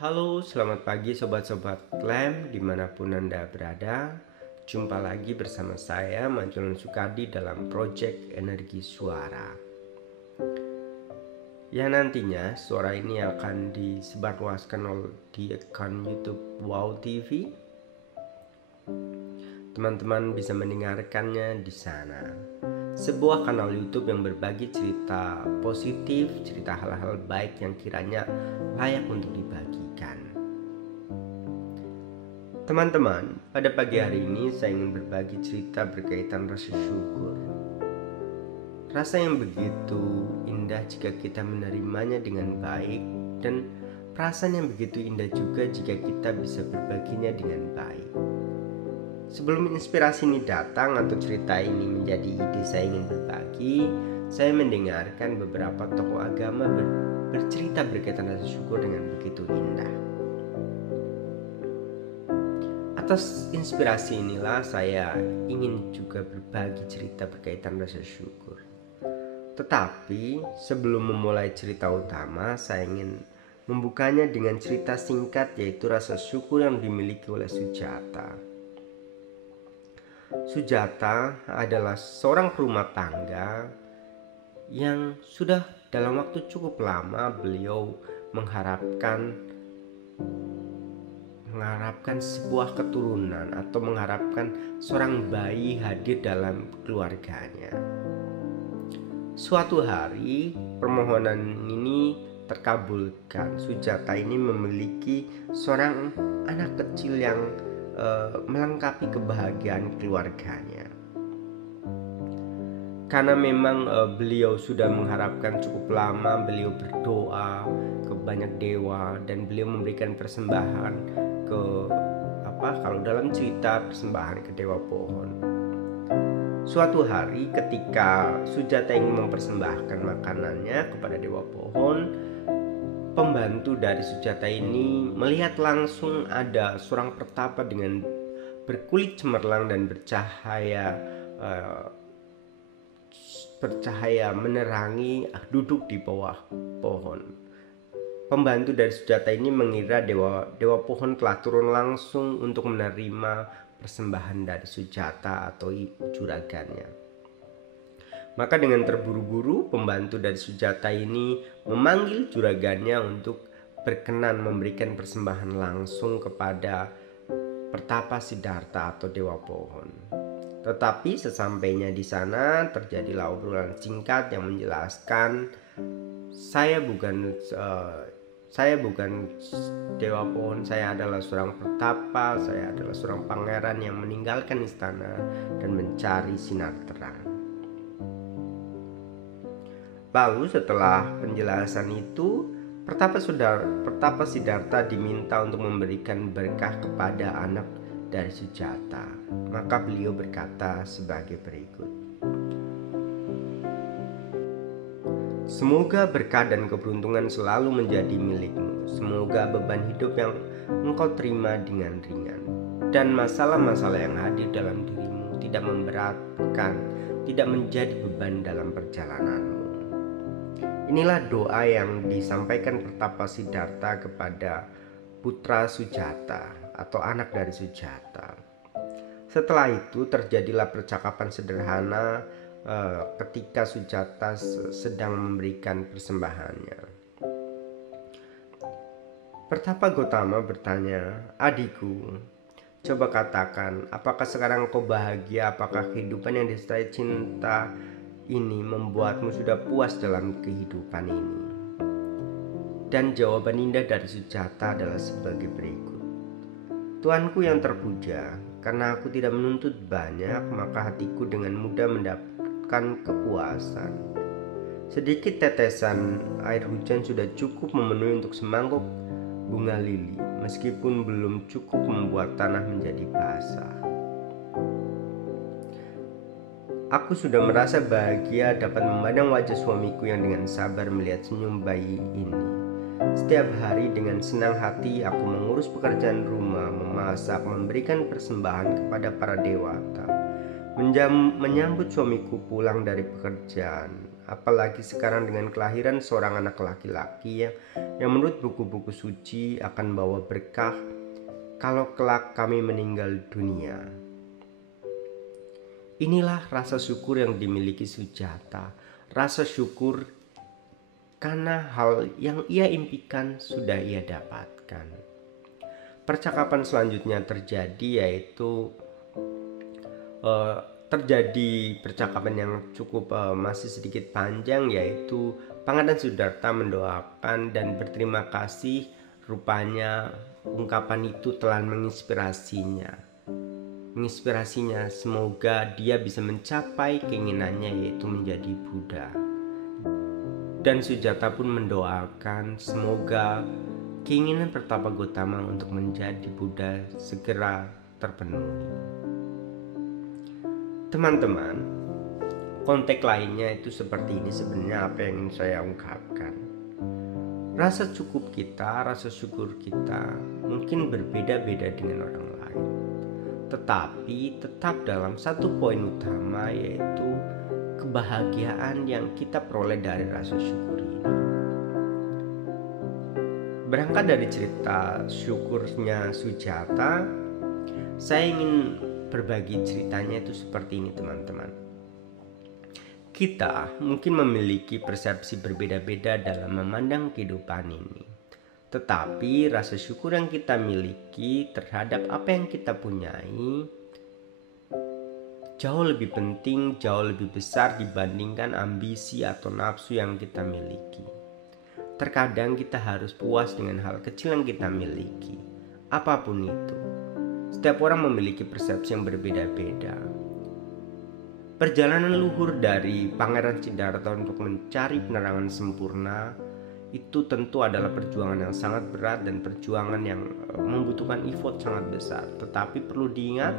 Halo, selamat pagi sobat-sobat Lem dimanapun Anda berada. Jumpa lagi bersama saya Manjulan Sukardi dalam Project Energi Suara. Ya, nantinya suara ini akan disebarluaskan di akun YouTube Wow TV. Teman-teman bisa mendengarkannya di sana. Sebuah kanal YouTube yang berbagi cerita positif, cerita hal-hal baik yang kiranya layak untuk dibagikan. Teman-teman, pada pagi hari ini saya ingin berbagi cerita berkaitan rasa syukur. Rasa yang begitu indah jika kita menerimanya dengan baik, dan perasaan yang begitu indah juga jika kita bisa berbaginya dengan baik. Sebelum inspirasi ini datang atau cerita ini menjadi ide saya ingin berbagi, saya mendengarkan beberapa tokoh agama bercerita berkaitan rasa syukur dengan begitu indah. Atas inspirasi inilah saya ingin juga berbagi cerita berkaitan rasa syukur. Tetapi sebelum memulai cerita utama, saya ingin membukanya dengan cerita singkat, yaitu rasa syukur yang dimiliki oleh Sujata. Sujata adalah seorang rumah tangga yang sudah dalam waktu cukup lama beliau mengharapkan sebuah keturunan atau mengharapkan seorang bayi hadir dalam keluarganya. Suatu hari permohonan ini terkabulkan. Sujata ini memiliki seorang anak kecil yang melengkapi kebahagiaan keluarganya. Karena memang beliau sudah mengharapkan cukup lama, beliau berdoa ke banyak dewa dan beliau memberikan persembahan kalau dalam cerita persembahan ke dewa pohon. Suatu hari ketika Sujata ingin mempersembahkan makanannya kepada dewa pohon, pembantu dari Sujata ini melihat langsung ada seorang pertapa dengan berkulit cemerlang dan bercahaya menerangi duduk di bawah pohon. Pembantu dari Sujata ini mengira dewa pohon telah turun langsung untuk menerima persembahan dari Sujata atau juragannya. Maka dengan terburu-buru pembantu dari Sujata ini memanggil juragannya untuk berkenan memberikan persembahan langsung kepada Pertapa Siddhartha atau dewa pohon. Tetapi sesampainya di sana terjadilah obrolan singkat yang menjelaskan saya bukan dewa pohon, saya adalah seorang pertapa, saya adalah seorang pangeran yang meninggalkan istana dan mencari sinar terang. Lalu setelah penjelasan itu, Pertapa Siddhartha diminta untuk memberikan berkah kepada anak dari Sujata. Maka beliau berkata sebagai berikut: "Semoga berkah dan keberuntungan selalu menjadi milikmu. Semoga beban hidup yang engkau terima dengan ringan, dan masalah-masalah yang hadir dalam dirimu tidak memberatkan, tidak menjadi beban dalam perjalananmu." Inilah doa yang disampaikan Pertapa Siddhartha kepada putra Sujata atau anak dari Sujata. Setelah itu terjadilah percakapan sederhana ketika Sujata sedang memberikan persembahannya. Pertapa Gotama bertanya, "Adikku, coba katakan, apakah sekarang kau bahagia? Apakah kehidupan yang disertai cinta ini membuatmu sudah puas dalam kehidupan ini?" Dan jawaban indah dari Sujata adalah sebagai berikut: "Tuanku yang terpuja, karena aku tidak menuntut banyak, maka hatiku dengan mudah mendapatkan kepuasan. Sedikit tetesan air hujan sudah cukup memenuhi untuk semangkuk bunga lili, meskipun belum cukup membuat tanah menjadi basah. Aku sudah merasa bahagia dapat memandang wajah suamiku yang dengan sabar melihat senyum bayi ini. Setiap hari dengan senang hati aku mengurus pekerjaan rumah, memasak, memberikan persembahan kepada para dewata, menyambut suamiku pulang dari pekerjaan, apalagi sekarang dengan kelahiran seorang anak laki-laki yang menurut buku-buku suci akan bawa berkah kalau kelak kami meninggal dunia. Inilah rasa syukur yang dimiliki Sujata, rasa syukur karena hal yang ia impikan sudah ia dapatkan. Percakapan selanjutnya terjadi, yaitu terjadi percakapan yang cukup masih sedikit panjang, yaitu Pangeran Siddhartha mendoakan dan berterima kasih. Rupanya ungkapan itu telah menginspirasinya semoga dia bisa mencapai keinginannya, yaitu menjadi Buddha. Dan Sujata pun mendoakan semoga keinginan Pertapa Gotama untuk menjadi Buddha segera terpenuhi. Teman-teman, konteks lainnya itu seperti ini sebenarnya apa yang ingin saya ungkapkan. Rasa cukup kita, rasa syukur kita mungkin berbeda-beda dengan orang lain, tetapi tetap dalam satu poin utama, yaitu kebahagiaan yang kita peroleh dari rasa syukur ini. Berangkat dari cerita syukurnya Sujata, saya ingin berbagi ceritanya itu seperti ini, teman-teman. Kita mungkin memiliki persepsi berbeda-beda dalam memandang kehidupan ini, tetapi rasa syukur yang kita miliki terhadap apa yang kita punyai jauh lebih penting, jauh lebih besar dibandingkan ambisi atau nafsu yang kita miliki. Terkadang kita harus puas dengan hal kecil yang kita miliki, apapun itu. Setiap orang memiliki persepsi yang berbeda-beda. Perjalanan luhur dari Pangeran Siddhartha untuk mencari penerangan sempurna itu tentu adalah perjuangan yang sangat berat dan perjuangan yang membutuhkan effort sangat besar. Tetapi perlu diingat,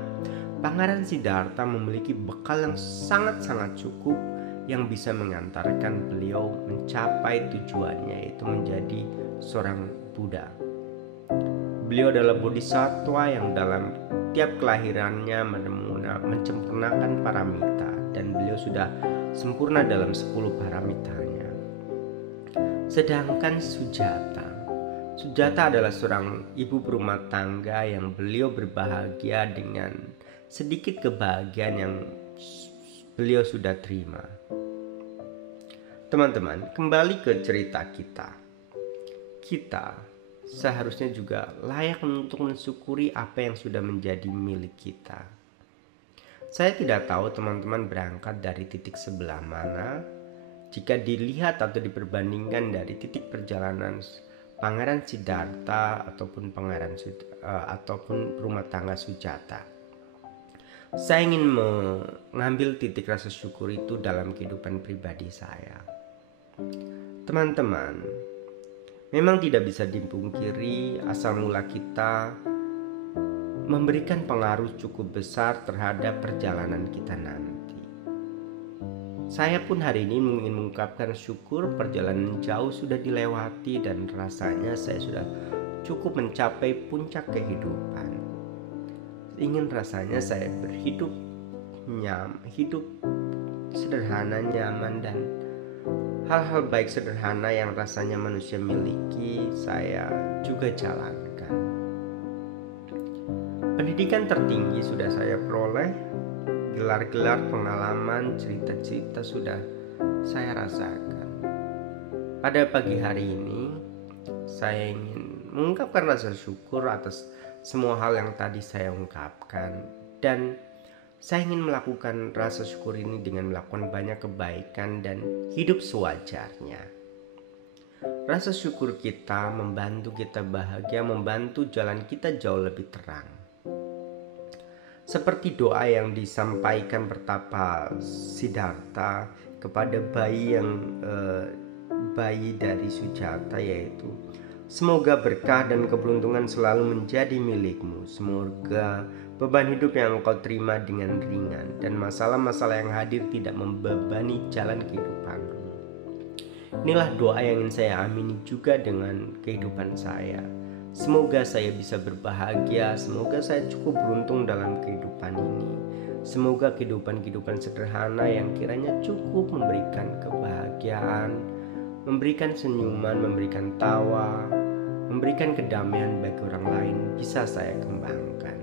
Pangeran Siddhartha memiliki bekal yang sangat-sangat cukup yang bisa mengantarkan beliau mencapai tujuannya, yaitu menjadi seorang Buddha. Beliau adalah bodhisattva yang dalam tiap kelahirannya menyempurnakan paramita, dan beliau sudah sempurna dalam 10 paramitanya. Sedangkan Sujata adalah seorang ibu berumah tangga yang beliau berbahagia dengan sedikit kebahagiaan yang beliau sudah terima. Teman-teman, kembali ke cerita kita. Kita seharusnya juga layak untuk mensyukuri apa yang sudah menjadi milik kita. Saya tidak tahu teman-teman berangkat dari titik sebelah mana. Jika dilihat atau diperbandingkan dari titik perjalanan Pangeran Siddhartha ataupun rumah tangga Sujata, saya ingin mengambil titik rasa syukur itu dalam kehidupan pribadi saya. Teman-teman, memang tidak bisa dipungkiri asal mula kita memberikan pengaruh cukup besar terhadap perjalanan kita nanti. Saya pun hari ini ingin mengungkapkan syukur perjalanan jauh sudah dilewati dan rasanya saya sudah cukup mencapai puncak kehidupan. Ingin rasanya saya hidup sederhana, nyaman, dan hal-hal baik sederhana yang rasanya manusia miliki saya juga jalankan. Pendidikan tertinggi sudah saya peroleh, gelar-gelar, pengalaman, cerita-cerita sudah saya rasakan. Pada pagi hari ini saya ingin mengungkapkan rasa syukur atas semua hal yang tadi saya ungkapkan, dan saya ingin melakukan rasa syukur ini dengan melakukan banyak kebaikan dan hidup sewajarnya. Rasa syukur kita membantu kita bahagia, membantu jalan kita jauh lebih terang. Seperti doa yang disampaikan Pertapa Siddhartha kepada bayi dari Sujata, yaitu semoga berkah dan keberuntungan selalu menjadi milikmu. Semoga beban hidup yang engkau terima dengan ringan dan masalah-masalah yang hadir tidak membebani jalan kehidupanmu. Inilah doa yang ingin saya amini juga dengan kehidupan saya. Semoga saya bisa berbahagia, semoga saya cukup beruntung dalam kehidupan ini. Semoga kehidupan-kehidupan sederhana yang kiranya cukup memberikan kebahagiaan, memberikan senyuman, memberikan tawa, memberikan kedamaian bagi orang lain bisa saya kembangkan.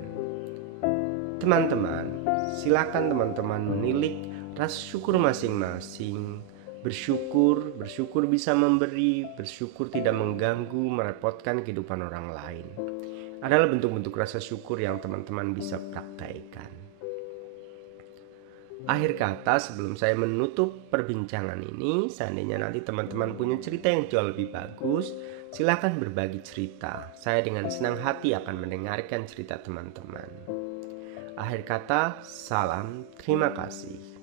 Teman-teman, silakan teman-teman menilik rasa syukur masing-masing. Bersyukur bisa memberi, bersyukur tidak mengganggu, merepotkan kehidupan orang lain. Adalah bentuk-bentuk rasa syukur yang teman-teman bisa praktekkan. Akhir kata, sebelum saya menutup perbincangan ini, seandainya nanti teman-teman punya cerita yang jauh lebih bagus, silakan berbagi cerita. Saya dengan senang hati akan mendengarkan cerita teman-teman. Akhir kata, salam, terima kasih.